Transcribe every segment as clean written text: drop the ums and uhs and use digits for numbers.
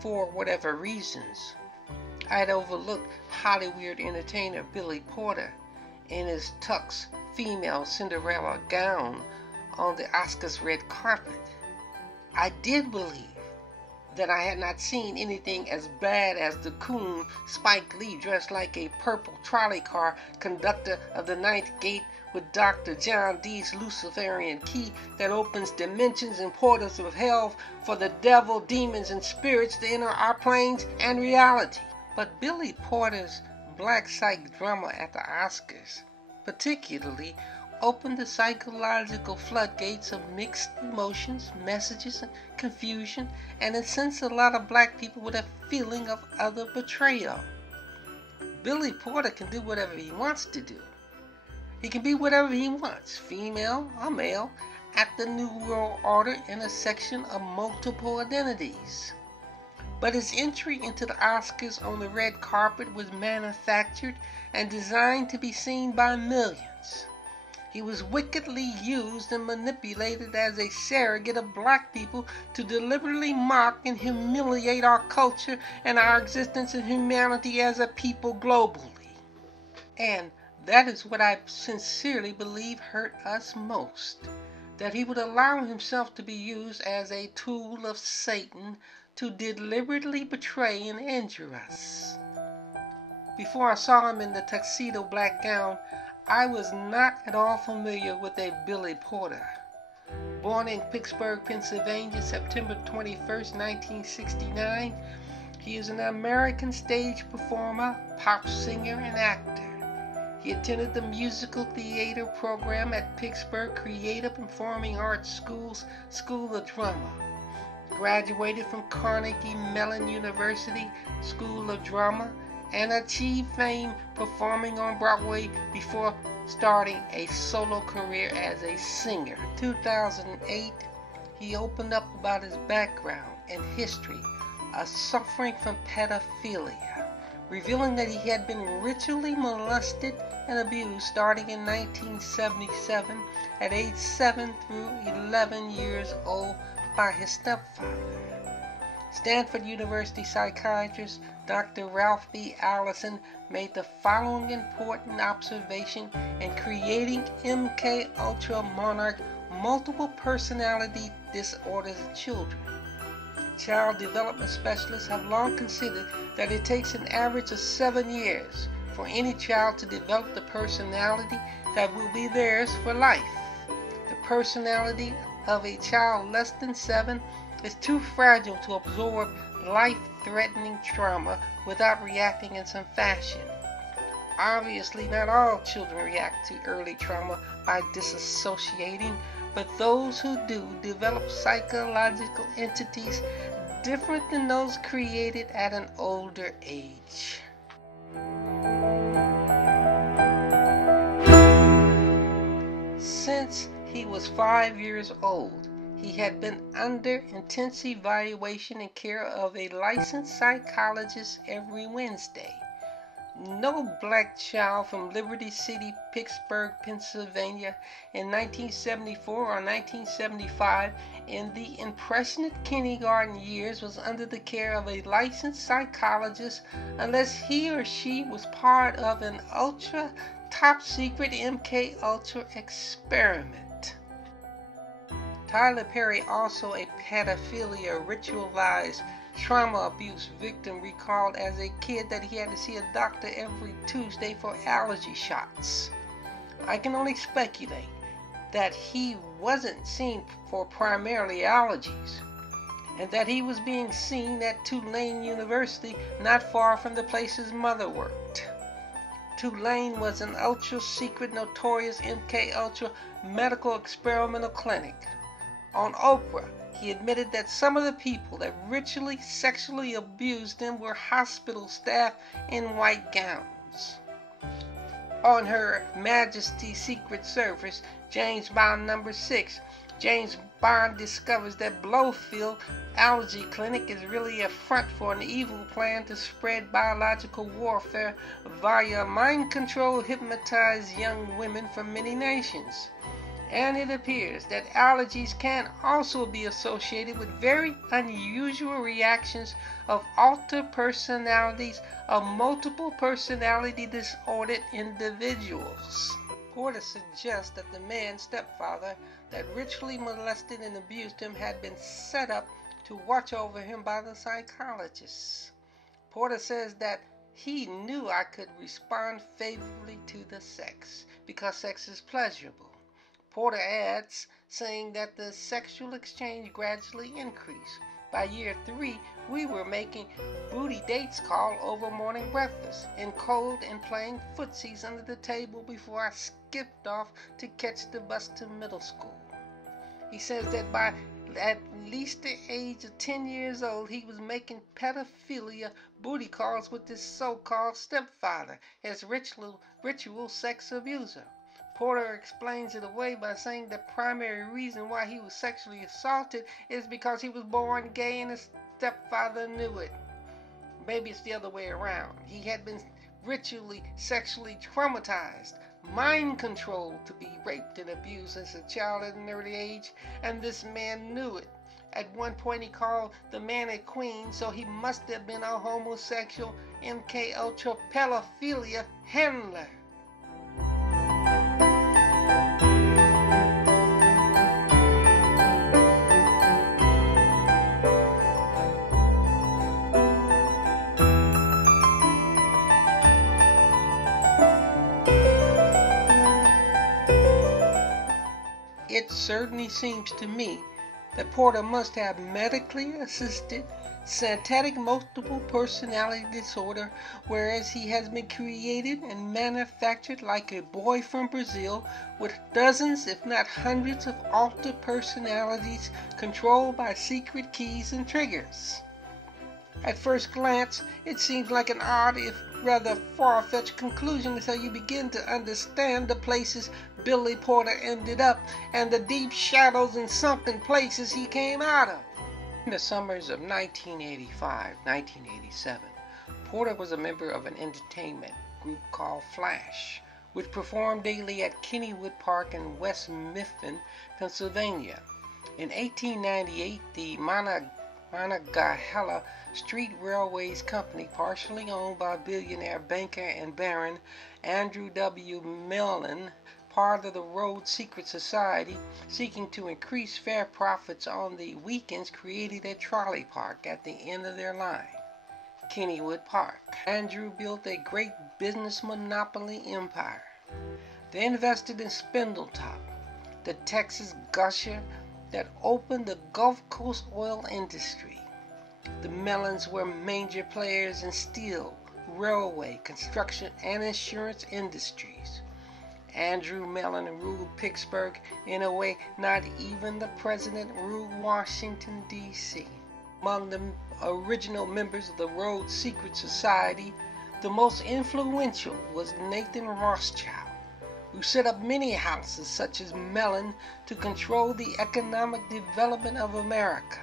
For whatever reasons, I had overlooked Hollywood entertainer Billy Porter in his tux female Cinderella gown on the Oscars red carpet. I did believe that I had not seen anything as bad as the coon Spike Lee dressed like a purple trolley car conductor of the Ninth Gate with Dr. John Dee's Luciferian key that opens dimensions and portals of hell for the devil, demons, and spirits to enter our planes and reality. But Billy Porter's black psych drama at the Oscars particularly opened the psychological floodgates of mixed emotions, messages, and confusion, and incensed a lot of black people with a feeling of utter betrayal. Billy Porter can do whatever he wants to do. He can be whatever he wants, female or male, at the New World Order intersection of multiple identities. But his entry into the Oscars on the red carpet was manufactured and designed to be seen by millions. He was wickedly used and manipulated as a surrogate of black people to deliberately mock and humiliate our culture and our existence and humanity as a people globally. And that is what I sincerely believe hurt us most, that he would allow himself to be used as a tool of Satan to deliberately betray and injure us. Before I saw him in the tuxedo black gown, I was not at all familiar with a Billy Porter. Born in Pittsburgh, Pennsylvania, September 21st, 1969, he is an American stage performer, pop singer, and actor. He attended the musical theater program at Pittsburgh Creative and Performing Arts School of Drama. Graduated from Carnegie Mellon University School of Drama and achieved fame performing on Broadway before starting a solo career as a singer. In 2008, he opened up about his background and history of suffering from pedophilia, revealing that he had been ritually molested and abused starting in 1977 at age 7 through 11 years old by his stepfather. Stanford University psychiatrist Dr. Ralph B. Allison made the following important observation in creating MK Ultra Monarch multiple personality disorders in children. Child development specialists have long considered that it takes an average of 7 years for any child to develop the personality that will be theirs for life. The personality of a child less than 7 is too fragile to absorb life-threatening trauma without reacting in some fashion. Obviously, not all children react to early trauma by disassociating, but those who do develop psychological entities different than those created at an older age. Since he was 5 years old, he had been under intense evaluation and care of a licensed psychologist every Wednesday. No black child from Liberty City, Pittsburgh, Pennsylvania in 1974 or 1975 in the impressionate kindergarten years was under the care of a licensed psychologist unless he or she was part of an ultra top secret MK Ultra experiment. Tyler Perry, also a pedophilia ritualized trauma abuse victim, recalled as a kid that he had to see a doctor every Tuesday for allergy shots. I can only speculate that he wasn't seen for primarily allergies, and that he was being seen at Tulane University, not far from the place his mother worked. Tulane was an ultra-secret, notorious MK Ultra medical experimental clinic. On Oprah, he admitted that some of the people that ritually sexually abused him were hospital staff in white gowns. On Her Majesty's Secret Service, James Bond No. 6, James Bond discovers that Blowfield Allergy Clinic is really a front for an evil plan to spread biological warfare via mind control, hypnotize young women from many nations. And it appears that allergies can also be associated with very unusual reactions of altered personalities of multiple personality disordered individuals. Porter suggests that the man's stepfather that ritually molested and abused him had been set up to watch over him by the psychologists. Porter says that he knew I could respond favorably to the sex because sex is pleasurable. Porter adds, saying that the sexual exchange gradually increased. By year 3, we were making booty dates call over morning breakfast, in cold and playing footsies under the table before I skipped off to catch the bus to middle school. He says that by at least the age of 10 years old, he was making pedophilia booty calls with his so-called stepfather, his ritual sex abuser. Porter explains it away by saying the primary reason why he was sexually assaulted is because he was born gay and his stepfather knew it. Maybe it's the other way around. He had been ritually sexually traumatized, mind controlled to be raped and abused as a child at an early age, and this man knew it. At one point he called the man a queen, so he must have been a homosexual MK Ultra pedophilia handler. It certainly seems to me that Porter must have medically assisted satanic multiple personality disorder, whereas he has been created and manufactured like a boy from Brazil with dozens if not hundreds of altered personalities controlled by secret keys and triggers. At first glance, it seems like an odd, if rather far-fetched conclusion until you begin to understand the places Billy Porter ended up and the deep shadows and sunken places he came out of. In the summers of 1985, 1987, Porter was a member of an entertainment group called Flash, which performed daily at Kennywood Park in West Mifflin, Pennsylvania. In 1898, the Monongahela Street Railways Company, partially owned by billionaire banker and baron Andrew W. Mellon, part of the Road Secret Society, seeking to increase fare profits on the weekends, created a trolley park at the end of their line, Kennywood Park. Andrew built a great business monopoly empire. They invested in Spindletop, the Texas gusher that opened the Gulf Coast oil industry. The Mellons were major players in steel, railway, construction, and insurance industries. Andrew Mellon ruled Pittsburgh in a way not even the president ruled Washington, D.C. Among the original members of the Road Secret Society, the most influential was Nathan Rothschild, who set up many houses such as Mellon to control the economic development of America.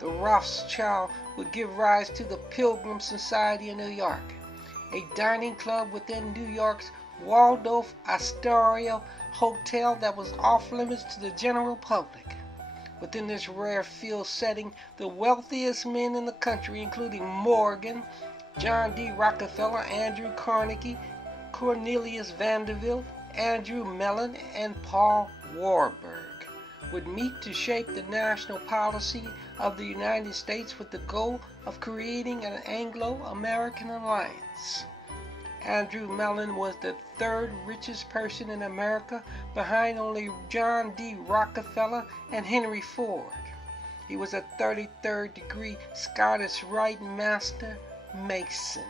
The Rothschild would give rise to the Pilgrim Society in New York, a dining club within New York's Waldorf Astoria Hotel that was off limits to the general public. Within this rare field setting, the wealthiest men in the country, including Morgan, John D. Rockefeller, Andrew Carnegie, Cornelius Vanderbilt, Andrew Mellon, and Paul Warburg, would meet to shape the national policy of the United States with the goal of creating an Anglo-American alliance. Andrew Mellon was the third richest person in America, behind only John D. Rockefeller and Henry Ford. He was a 33rd degree Scottish Rite Master Mason.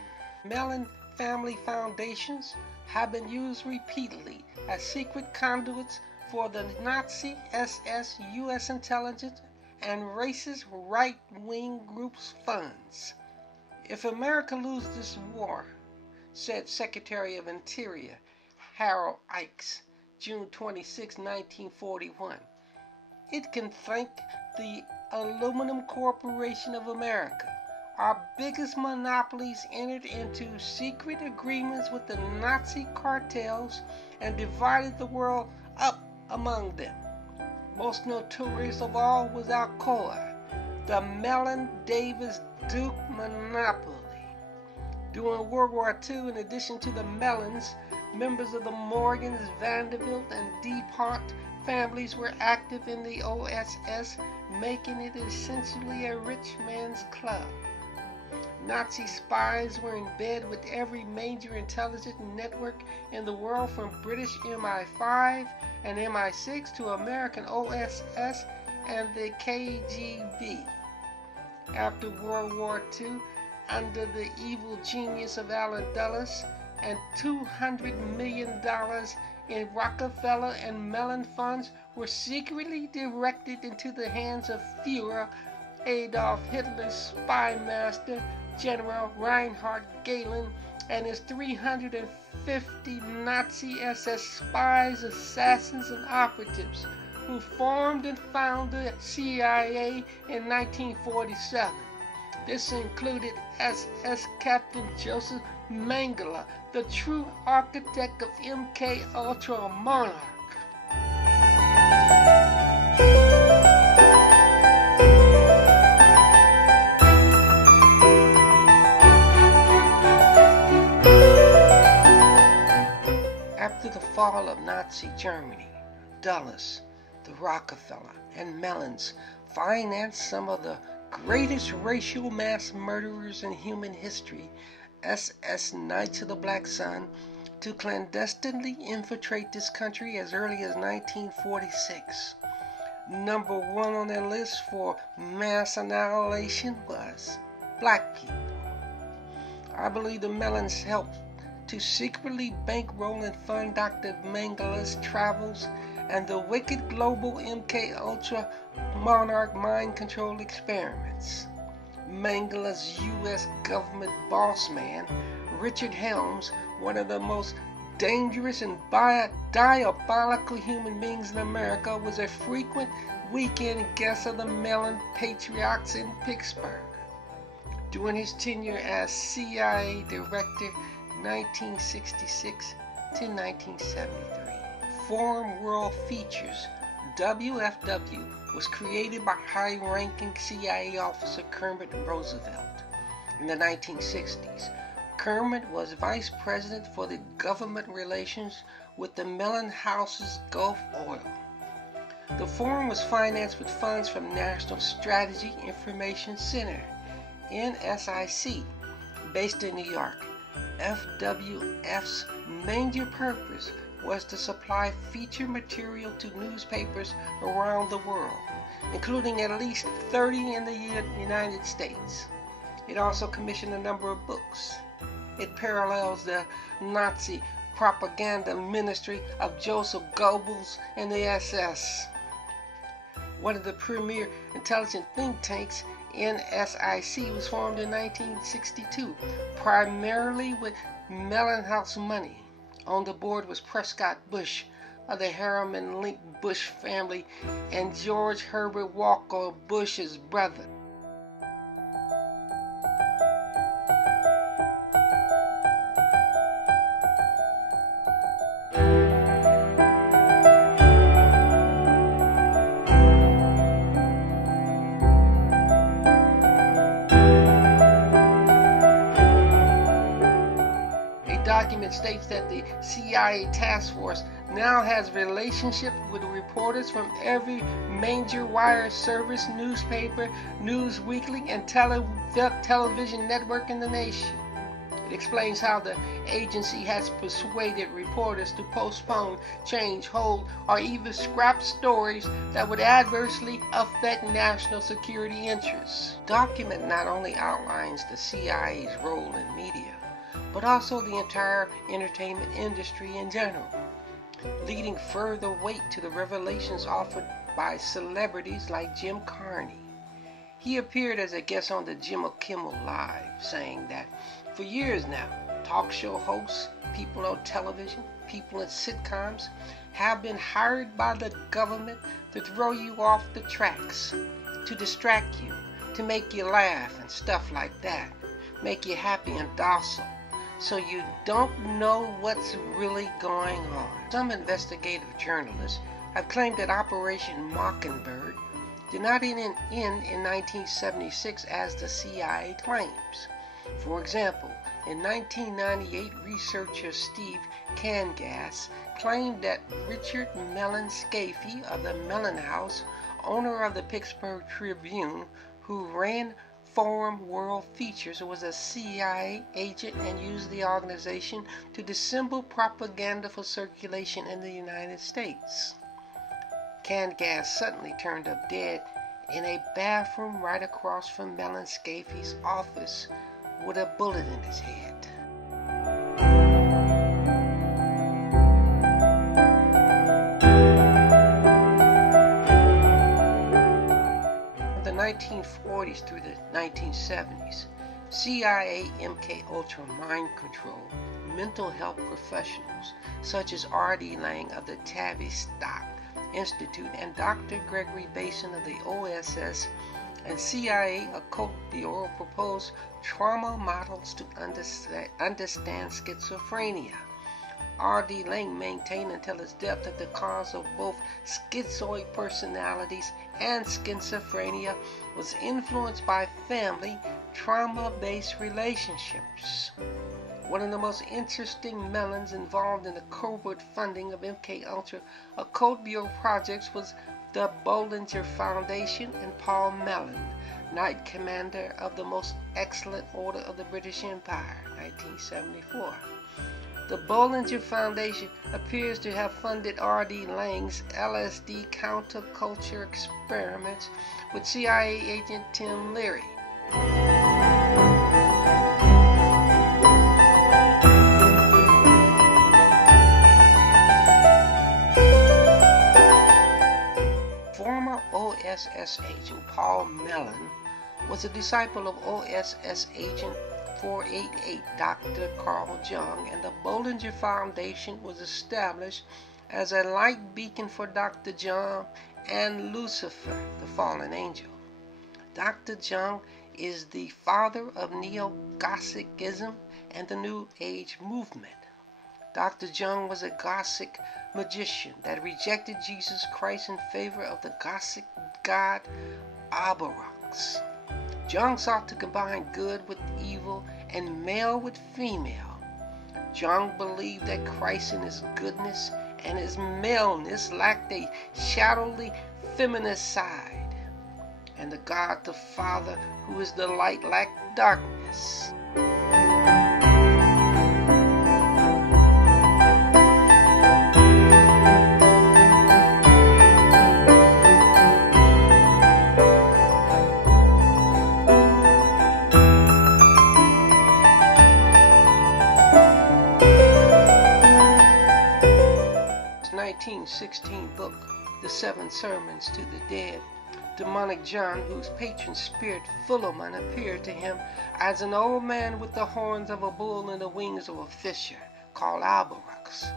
Mellon family foundations have been used repeatedly as secret conduits for the Nazi SS, U.S. intelligence, and racist right-wing groups' funds. If America loses this war, said Secretary of Interior Harold Ickes, June 26, 1941, it can thank the Aluminum Corporation of America. Our biggest monopolies entered into secret agreements with the Nazi cartels and divided the world up among them. Most notorious of all was Alcoa, the Mellon Davis Duke monopoly. During World War II, in addition to the Mellons, members of the Morgans, Vanderbilt, and DuPont families were active in the OSS, making it essentially a rich man's club. Nazi spies were in bed with every major intelligence network in the world, from British MI5 and MI6 to American OSS and the KGB. After World War II, under the evil genius of Allen Dulles, and $200 million in Rockefeller and Mellon funds were secretly directed into the hands of Führer Adolf Hitler's spy master, General Reinhard Gehlen, and his 350 Nazi SS spies, assassins, and operatives, who formed and founded CIA in 1947. This included SS Captain Joseph Mengele, the true architect of MK Ultra Monarch. After the fall of Nazi Germany, Dulles, the Rockefeller, and Mellons financed some of the greatest racial mass murderers in human history, SS Knights of the Black Sun, to clandestinely infiltrate this country as early as 1946. Number one on their list for mass annihilation was black people. I believe the Mellons helped to secretly bankroll and fund Dr. Mengele's travels and the wicked global MK Ultra Monarch mind control experiments. Mengele's U.S. government boss man, Richard Helms, one of the most dangerous and diabolical human beings in America, was a frequent weekend guest of the Mellon Patriarchs in Pittsburgh. During his tenure as CIA Director 1966 to 1973. Forum World Features, WFW, was created by high-ranking CIA officer Kermit Roosevelt. In the 1960s, Kermit was vice president for the government relations with the Mellon House's Gulf Oil. The forum was financed with funds from National Strategy Information Center, NSIC, based in New York. FWF's major purpose was to supply feature material to newspapers around the world, including at least 30 in the United States. It also commissioned a number of books. It parallels the Nazi propaganda ministry of Joseph Goebbels and the SS. One of the premier intelligence think tanks, NSIC, was formed in 1962, primarily with Mellon House money. On the board was Prescott Bush of the Harriman Link Bush family and George Herbert Walker Bush's brother. Document states that the CIA task force now has relationship with reporters from every major wire service, newspaper, news weekly, and television network in the nation. It explains how the agency has persuaded reporters to postpone, change, hold, or even scrap stories that would adversely affect national security interests. Document not only outlines the CIA's role in media, but also the entire entertainment industry in general, leading further weight to the revelations offered by celebrities like Jim Carney. He appeared as a guest on the Jimmy Kimmel Live, saying that for years now, talk show hosts, people on television, people in sitcoms have been hired by the government to throw you off the tracks, to distract you, to make you laugh and stuff like that, make you happy and docile, so you don't know what's really going on. Some investigative journalists have claimed that Operation Mockingbird did not end in 1976 as the CIA claims. For example, in 1998, researcher Steve Kangas claimed that Richard Mellon Scafie of the Mellon House, owner of the Pittsburgh Tribune, who ran Forum World Features, was a CIA agent and used the organization to dissemble propaganda for circulation in the United States. Kangas suddenly turned up dead in a bathroom right across from Mellon Scafie's office with a bullet in his head. From the 1940s through the 1970s, CIA MK-Ultra mind control mental health professionals such as R.D. Lang of the Tavistock Institute and Dr. Gregory Basin of the OSS and CIA Occult Bureau proposed trauma models to understand schizophrenia. R.D. Lang maintained until his death that the cause of both schizoid personalities and schizophrenia was influenced by family trauma-based relationships. One of the most interesting Mellons involved in the covert funding of MK-Ultra Occult Bureau projects was the Bollinger Foundation and Paul Mellon, Knight Commander of the Most Excellent Order of the British Empire, 1974. The Bollinger Foundation appears to have funded R.D. Lang's LSD counterculture experiments with CIA agent Tim Leary. Former OSS agent Paul Mellon was a disciple of OSS agent 488 Dr. Carl Jung, and the Bollinger Foundation was established as a light beacon for Dr. Jung and Lucifer, the fallen angel. Dr. Jung is the father of Neo-Gothicism and the New Age movement. Dr. Jung was a Gothic magician that rejected Jesus Christ in favor of the Gothic god Abarox. Jung sought to combine good with evil and male with female. Jung believed that Christ in his goodness and his maleness lacked a shadowly feminine side, and the God the Father, who is the light, lacked darkness. His 1916 book, The Seven Sermons to the Dead, demonic John, whose patron spirit Philemon appeared to him as an old man with the horns of a bull and the wings of a fisher, called Abarox,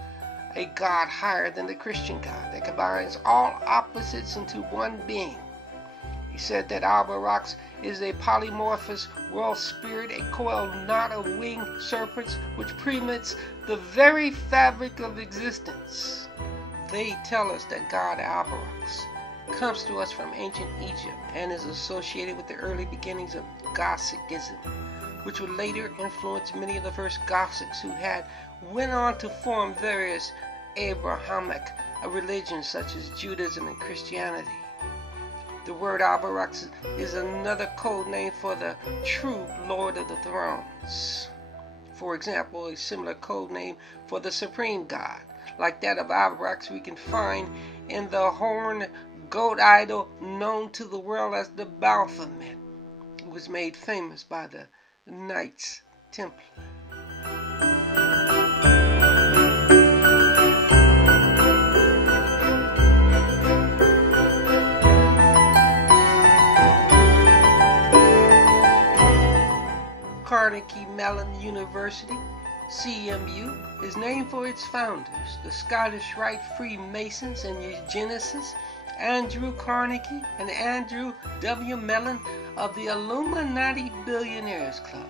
a god higher than the Christian God that combines all opposites into one being. He said that Abarox is a polymorphous world spirit, a coiled knot of winged serpents which permeates the very fabric of existence. They tell us that God Abarox comes to us from ancient Egypt and is associated with the early beginnings of Gothicism, which would later influence many of the first Gothics who went on to form various Abrahamic religions such as Judaism and Christianity. The word Abarox is another code name for the true Lord of the Thrones. For example, a similar code name for the Supreme God, like that of Abarox, we can find in the horned goat idol known to the world as the Baphomet. It was made famous by the Knights Templar. Carnegie Mellon University, CMU, is named for its founders, the Scottish Rite Freemasons and eugenicists Andrew Carnegie and Andrew W. Mellon of the Illuminati Billionaires Club.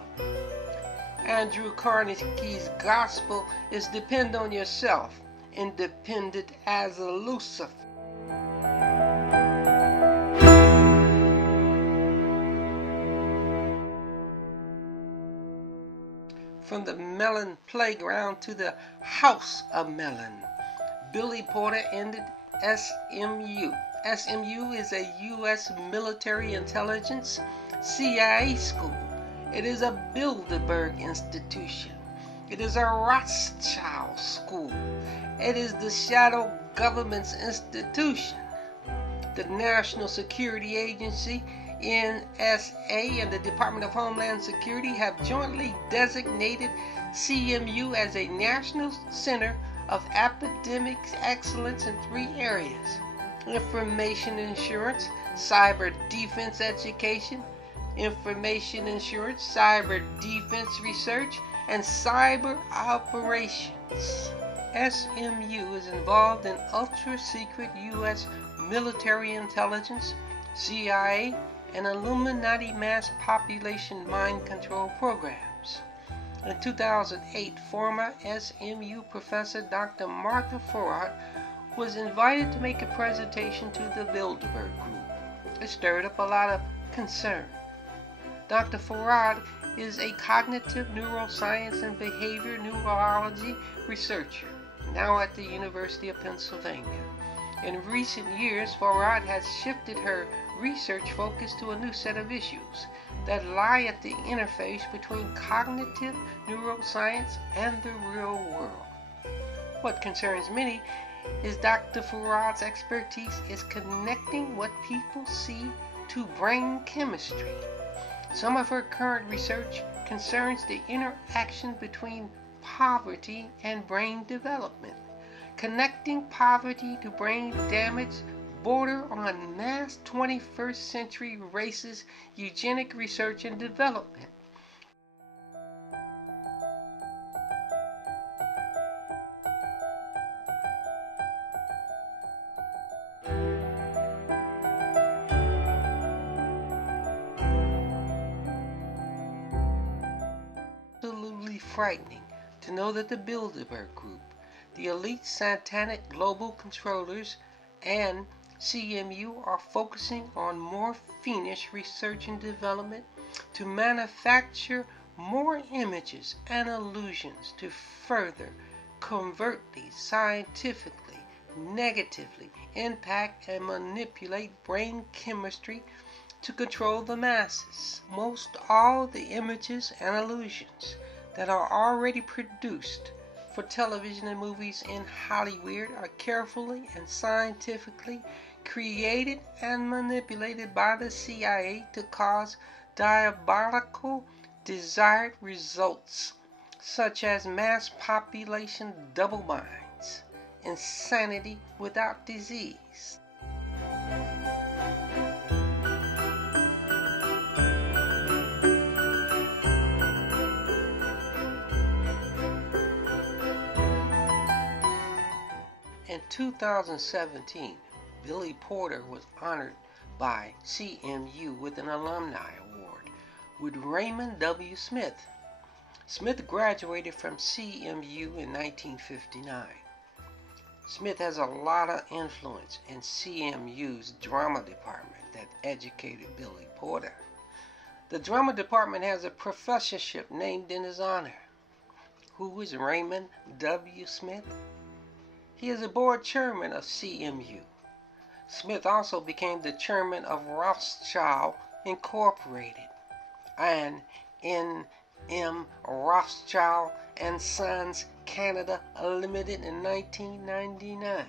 Andrew Carnegie's gospel is depend on yourself, independent as a Lucifer. from the Mellon playground to the house of Mellon. Billy Porter ended SMU. SMU is a U.S. military intelligence CIA school. It is a Bilderberg institution. It is a Rothschild school. It is the shadow government's institution. The National Security Agency, NSA, and the Department of Homeland Security have jointly designated CMU as a national center of academic excellence in 3 areas: information insurance, cyber defense education, information insurance, cyber defense research, and cyber operations. SMU is involved in ultra-secret U.S. military intelligence, CIA, and Illuminati mass population mind control programs. In 2008, former SMU professor Dr. Martha Farad was invited to make a presentation to the Bilderberg Group. It stirred up a lot of concern. Dr. Farad is a cognitive neuroscience and behavior neurology researcher, now at the University of Pennsylvania. In recent years, Farad has shifted her research focus to a new set of issues that lie at the interface between cognitive neuroscience and the real world. What concerns many is Dr. Farad's expertise is connecting what people see to brain chemistry. Some of her current research concerns the interaction between poverty and brain development. Connecting poverty to brain damage border on mass 21st century racist eugenic research and development. Absolutely frightening to know that the Bilderberg Group, the elite satanic global controllers, and CMU are focusing on more fiendish research and development to manufacture more images and illusions to further covertly, scientifically, negatively impact and manipulate brain chemistry to control the masses. Most all the images and illusions that are already produced for television and movies in Hollywood are carefully and scientifically created and manipulated by the CIA to cause diabolical desired results, such as mass population double binds, insanity without disease. In 2017, Billy Porter was honored by CMU with an alumni award with Raymond W. Smith. Smith graduated from CMU in 1959. Smith has a lot of influence in CMU's drama department that educated Billy Porter. The drama department has a professorship named in his honor. Who is Raymond W. Smith? He is the board chairman of CMU. Smith also became the chairman of Rothschild Incorporated and N.M. Rothschild and Sons Canada Limited in 1999.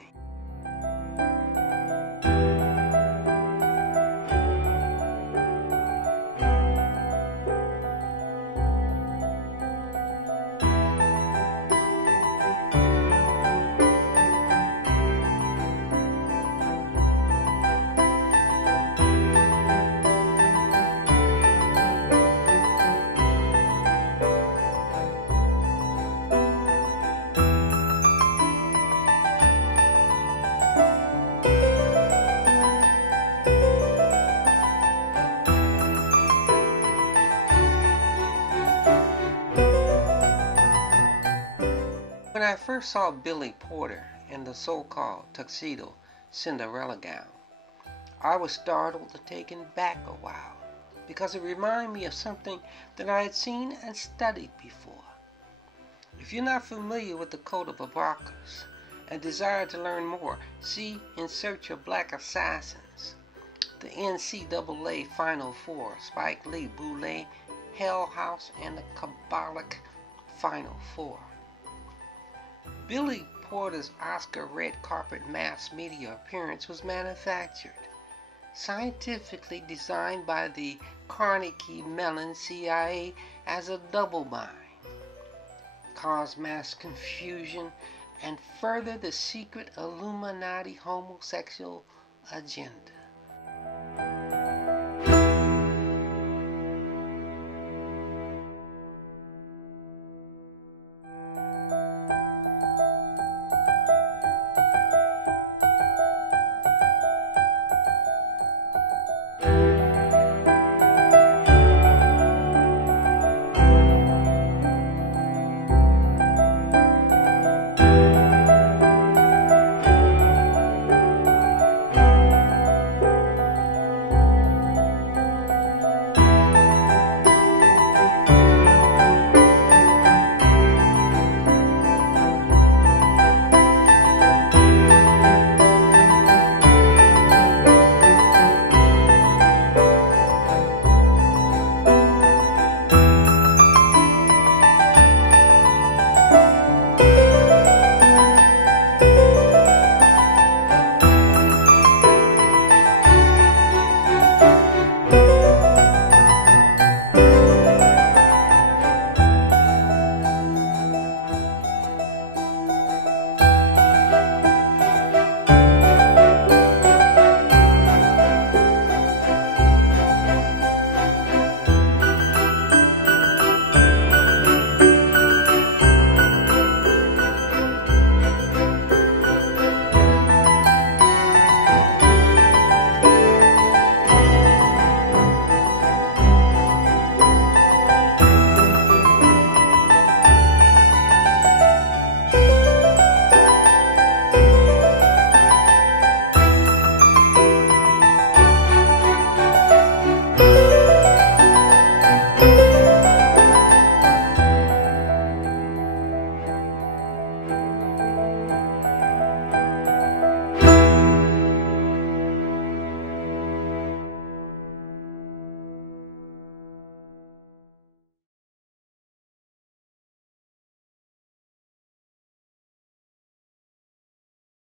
When I first saw Billy Porter in the so-called tuxedo Cinderella gown, I was startled and taken back a while because it reminded me of something that I had seen and studied before. If you're not familiar with the Code of Abarcas and desire to learn more, see In Search of Black Assassins, the NCAA Final Four, Spike Lee, Boulay, Hell House, and the Kabbalic Final Four. Billy Porter's Oscar red carpet mass media appearance was manufactured, scientifically designed by the Carnegie Mellon CIA as a double bind, caused mass confusion, and furthered the secret Illuminati homosexual agenda.